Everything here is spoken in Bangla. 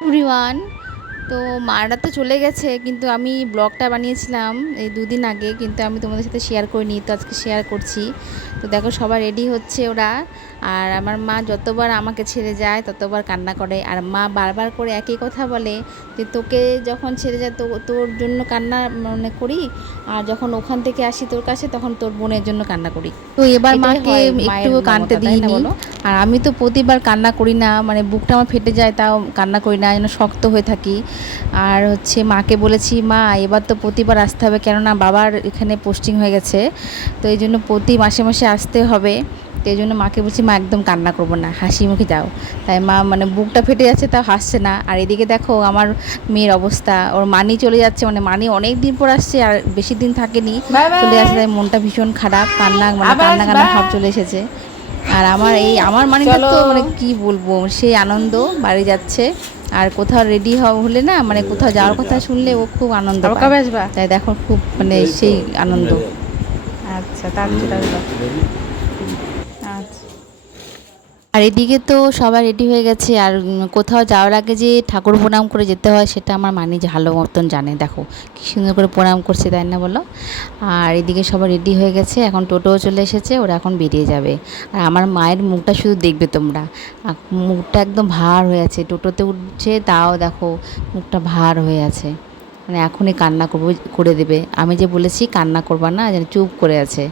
এভরিওয়ান। তো মারা তো চলে গেছে, কিন্তু আমি ব্লগটা বানিয়েছিলাম এই দুদিন আগে, কিন্তু আমি তোমাদের সাথে শেয়ার করিনি, তো আজকে শেয়ার করছি। তো দেখো সবাই রেডি হচ্ছে ওরা। আর আমার মা যতবার আমাকে ছেড়ে যায় ততবার কান্না করে, আর মা বারবার করে একই কথা বলে যে তোকে যখন ছেড়ে যায় তো তোর জন্য কান্না মানে করি, আর যখন ওখান থেকে আসি তোর কাছে তখন তোর বোনের জন্য কান্না করি। তো এবার এটাই মাকে হয় মায়ের একটুও কাঁদতে মমতা, তাই না দিইনি। বলো? আর আমি তো প্রতিবার কান্না করি না, মানে বুকটা আমার ফেটে যায় তাও কান্না করি না, যেন শক্ত হয়ে থাকি। আর হচ্ছে মাকে বলেছি, মা এবার তো প্রতিবার আসতে হবে, কেননা বাবার এখানে পোস্টিং হয়ে গেছে, তো এই জন্য প্রতি মাসে মাসে আসতে হবে। তো এই জন্য মাকে বলছি, মা একদম কান্না করবো না, হাসি মুখে যাও। তাই মা মানে বুকটা ফেটে যাচ্ছে তাও হাসছে না। আর এদিকে দেখো আমার মেয়ের অবস্থা, ওর মানি চলে যাচ্ছে, মানে মানি অনেক দিন পর আসছে আর বেশি দিন থাকেনি, বাই চলে বাই। যাচ্ছে, তাই মনটা ভীষণ খারাপ, কান্না মানে আবার কান্না আসবা। কান্না ভাব চলে এসেছে। আর আমার মানিটা চলো। তো মানে কি বলবো, সেই আনন্দ, বাড়ি যাচ্ছে। আর কোথাও রেডি হলে না, মানে কোথাও যাওয়ার কথা শুনলে ও খুব আনন্দ আবার পায়। কবে আসবা? তাই দেখো খুব মানে সেই আনন্দ। আচ্ছা, তাড়াতাড়ি আসবা। আচ্ছা। আর এদিকে তো সবাই রেডি হয়ে গেছে, আর কোথাও যাওয়ার আগে যে ঠাকুর প্রণাম করে যেতে হয় সেটা আমার মানি ভালো মতন জানে। দেখো কি সুন্দর করে প্রণাম করছে, তাই না বলো? আর এদিকে সবাই রেডি হয়ে গেছে, এখন টোটোও চলে এসেছে, ওরা এখন বেরিয়ে যাবে। আর আমার মায়ের মুখটা শুধু দেখবে তোমরা, মুখটা একদম ভার হয়ে আছে, টোটোতে উঠছে তাও দেখো মুখটা ভার হয়ে আছে, মানে এখনই কান্না করবো করে দেবে। আমি যে বলেছি কান্না করবা না, যেন চুপ করে আছে।